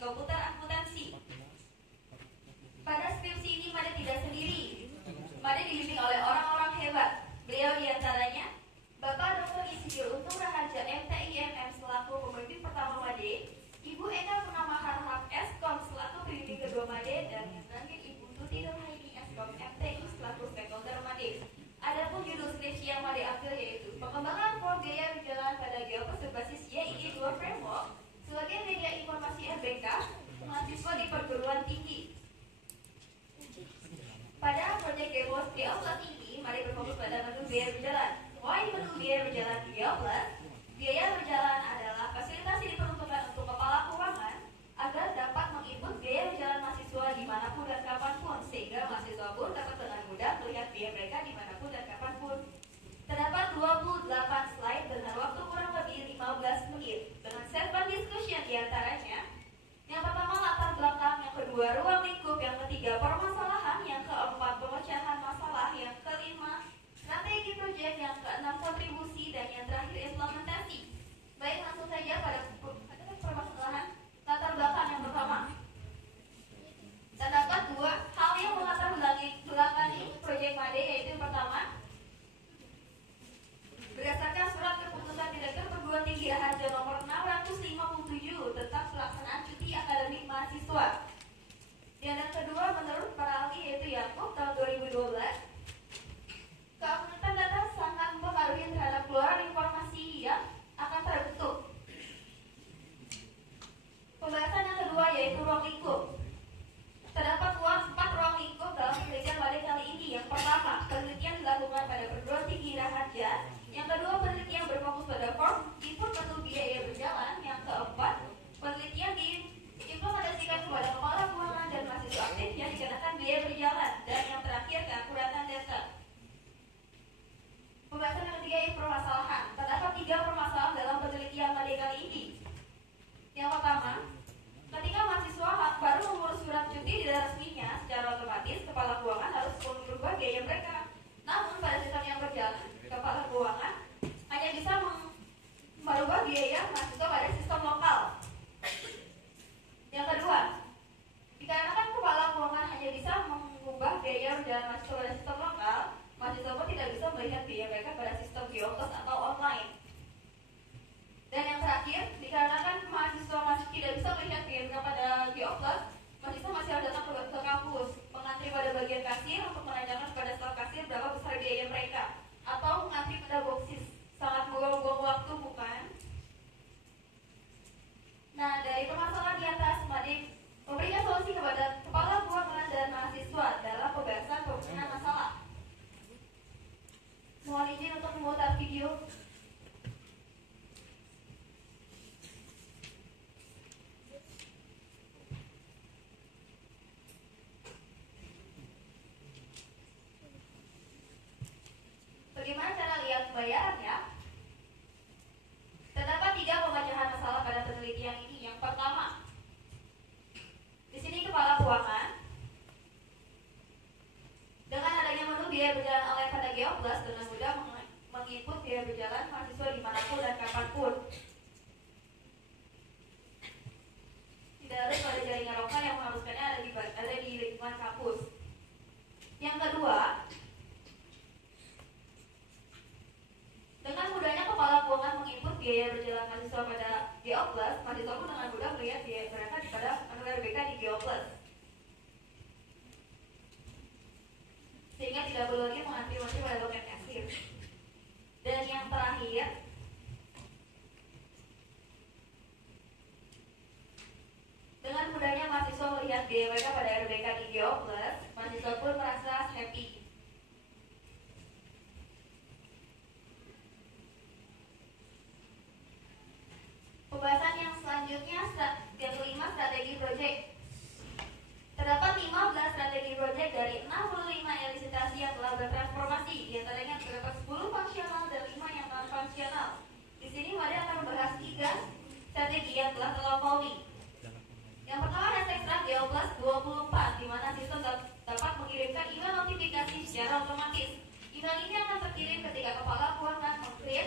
komputer akuntansi. Pada skripsi ini Made tidak sendiri. Made dibimbing oleh orang-orang hebat. Beliau diantaranya Bapak Dr. Insinyur Untung Raharja MTIMM selaku pembimbing pertama Made, Ibu Eka Purnama Harhab Eskom selaku pembimbing kedua Made, dan yang terakhir Ibu Tuti Nurhaini Eskom MTI selaku stakeholder Made. Adapun judul skripsi yang Made ambil yaitu pengembangan form biaya berjalan pada geopos berbasis YII 2 framework sebagai media informasi RBK mahasiswa di perguruan tinggi. Pada proyek geopos geopos ini, Made berfokus pada menu biaya berjalan. Why menu biaya berjalan di geopos? Biaya berjalan adalah fasilitasi diperuntukkan untuk kepala keuangan agar dapat menginput biaya berjalan mahasiswa dimanapun dan kapanpun, sehingga mahasiswa pun dapat dengan mudah melihat biaya mereka dimanapun dan kapanpun. Terdapat 28 slide dengan waktu kurang lebih 15 menit dengan segmen discussion diantaranya. Yang pertama latar belakang, yang kedua ruang lingkup, yang ketiga permasalahan, yang keempat pemecahan masalah, yang kelima strategi proyek, yang keenam kontribusi, dan yang terakhir implementasi. Baik, langsung saja pada permasalahan latar belakang yang pertama. Terdapat dua hal yang melatar belakangi proyek Made, yaitu yang pertama, berdasarkan surat keputusan Direktur Perguruan Tinggi Raharja nomor 657 tentang pelaksanaan cuti akademik mahasiswa. Dan yang kedua, menurut para ahli yaitu Yakub tahun 2012, keakuratan data sangat mempengaruhi terhadap keluaran informasi yang akan terbentuk. Pembahasan yang kedua yaitu ruang lingkup. Terdapat 4 ruang lingkup dalam penelitian Made kali ini. Yang pertama, penelitian dilakukan pada perguruan tinggi Raharja. Yang kedua, penelitian berfokus pada form input menu biaya berjalan. Yang keempat, penelitian diimplementasikan kepada kepala keuangan dan mahasiswa aktif yang dikenakan biaya berjalan. Dan yang terakhir, keakuratan data. Pembahasan yang ketiga yaitu permasalahan. Terdapat 3 permasalahan dalam penelitian Made kali ini. Yang pertama, ketika mahasiswa baru mengurus surat cuti tidak resminya, secara otomatis kepala keuangan harus merubah biaya mereka. Namun pada sistem yang berjalan, kepala keuangan hanya bisa merubah biaya mahasiswa pada sistem lokal. Yang kedua, dikarenakan kepala keuangan hanya bisa mengubah biaya berjalan mahasiswa pada sistem lokal, mahasiswa pun tidak bisa melihat biaya mereka pada sistem geopos atau online. Dan yang terakhir, dikarenakan mahasiswa masih tidak bisa melihat biaya mereka pada geopos, mahasiswa masih harus datang ke kampus, mengantri pada bagian kasir untuk menanyakan kepada staf kasir berapa besar biaya mereka, atau mengantri pada boksis. Sangat membuang waktu, bukan? Nah, dari permasalahan di atas, Made memberikan solusi kepada kepala keuangan dan mahasiswa dalam pembahasan pemecahan masalah. Mohon izin untuk memutar video. Bagaimana cara lihat pembayarannya? Terdapat 3 pemecahan masalah pada penelitian ini. Yang pertama, di sini kepala keuangan dengan adanya menu biaya berjalan online pada Geoplas dengan mudah menginput biaya berjalan mahasiswa dimanapun dan kapanpun. Tidak harus pada jaringan lokal yang mengharuskannya ada di lingkungan kampus. Yang kedua, dengan mudahnya kepala keuangan menginput biaya berjalan mahasiswa pada Geoplas, mahasiswa pun dengan mudah melihat biaya mereka pada menu RBK di Geoplas, sehingga tidak perlu lagi mengantri pada loket kasir. Dan yang terakhir, dengan mudahnya mahasiswa melihat biaya mereka pada RBK di Geoplas, mahasiswa pun merasa happy. Pembahasan yang selanjutnya, yang kelima, strategi proyek. Terdapat 15 strategi proyek dari 65 elisitasi yang telah bertransformasi. Di antaranya terdapat 10 fungsional dan 5 yang non-fungsional. Di sini Made akan membahas 3 strategi yang telah terlampaui. Yang pertama, hashtag strat Geoplas 24, di mana sistem dapat mengirimkan email notifikasi secara otomatis. Email ini akan terkirim ketika kepala keuangan mengklik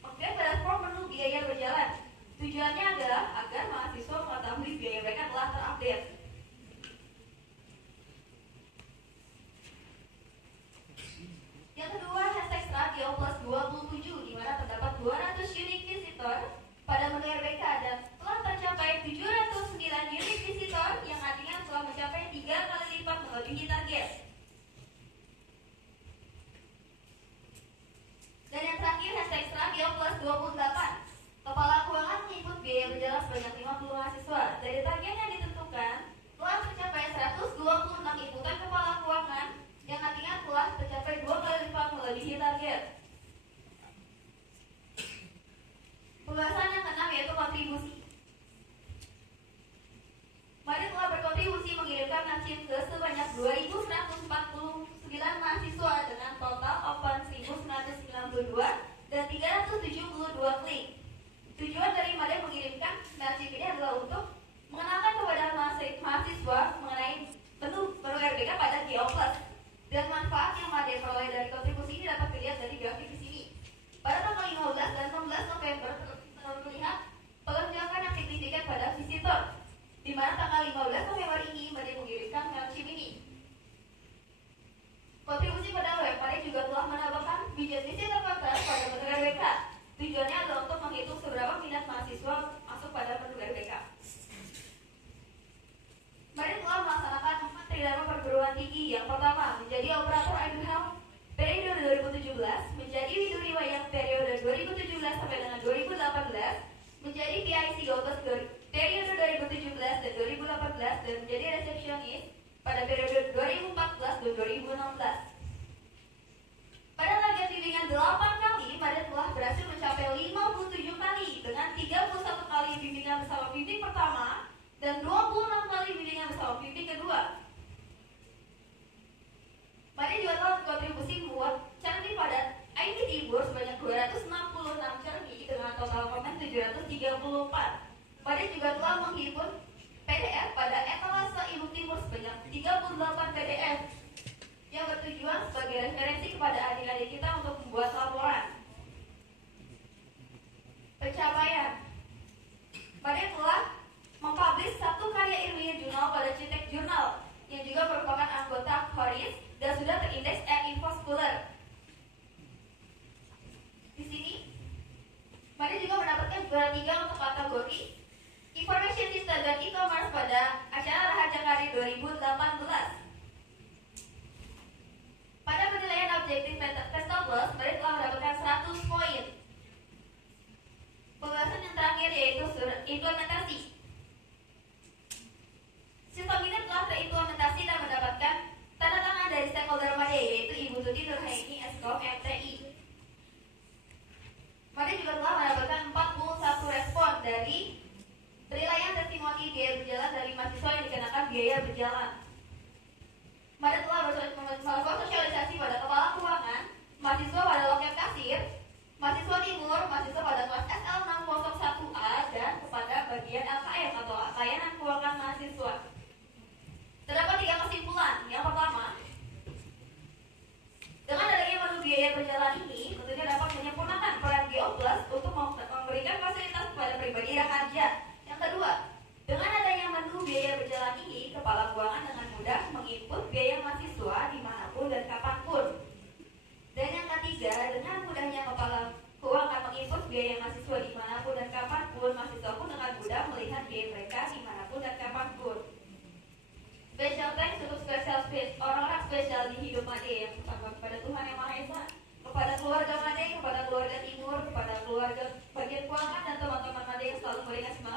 pada form menu biaya berjalan. Tujuannya adalah agar mahasiswa mengetahui biaya mereka minat mahasiswa masuk pada menu RBK. Mari telah melaksanakan 4 tridharma perguruan tinggi. Yang pertama, menjadi operator Aduhelm periode 2017, menjadi Widuriwayang periode 2017 sampai dengan 2018, menjadi PIC Gopes periode 2017 dan 2018, dan menjadi resepsionis pada periode 2014 dan 2016. Pada target bimbingan 8 kali, Mada telah berhasil mencapai 57 kali dengan 31 kali bimbingan bersama bimbing pertama dan 26 kali bimbingan bersama bimbing kedua. Mada juga telah berkontribusi membuat cermin pada ID Timur sebanyak 266 cermin dengan total komen 734. Mada juga telah menghimpun PDF pada etalase Ibu Timur sebanyak 38 PDF yang bertujuan sebagai referensi kepada adik-adik kita untuk membuat laporan. Pencapaian, Mada telah mempublish 1 karya ilmiah jurnal pada Cetek Jurnal yang juga merupakan anggota Khoris dan sudah terindeks Info Scholar. Di sini, Mada juga mendapatkan juara 3 untuk kategori Information System dan E-commerce pada acara Rahaja Karya 2018. Pada penilaian objektif Vestaplus, Mada telah mendapatkan 100 poin. Pembahasan yang terakhir yaitu implementasi. Sistem ini telah terimplementasi dan mendapatkan tanda tangan dari stakeholder Mada yaitu Ibu Tuti Nurhaini Eskom MTI. Mada juga telah mendapatkan 41 respon dari penilaian testimoni biaya berjalan dari mahasiswa yang dikenakan biaya berjalan. Mada telah melakukan sosialisasi pada kepala keuangan, mahasiswa pada loket kasir, mahasiswa timur, mahasiswa pada kelas SL601A, dan kepada bagian LKM atau layanan keuangan mahasiswa. Terdapat 3 kesimpulan. Yang pertama, dengan adanya menu biaya berjalan ini, tentunya dapat menyempurnakan peran GO Plus untuk memberikan fasilitas kepada pribadi raharja. Yang kedua, dengan adanya menu biaya berjalan ini, kepala keuangan dengan mudah menginput biaya mahasiswa dimanapun dan kapanpun. Dan yang ketiga, dengan mudahnya kepala keuangan menginput biaya mahasiswa dimanapun dan kapanpun, mahasiswa pun dengan mudah melihat biaya mereka dimanapun dan kapanpun. Special thanks untuk orang-orang spesial di hidup Made yang pertama kepada Tuhan Yang Maha Esa, kepada keluarga Made, kepada keluarga Timur, kepada keluarga bagian keuangan dan teman-teman Made yang selalu memberikan semangat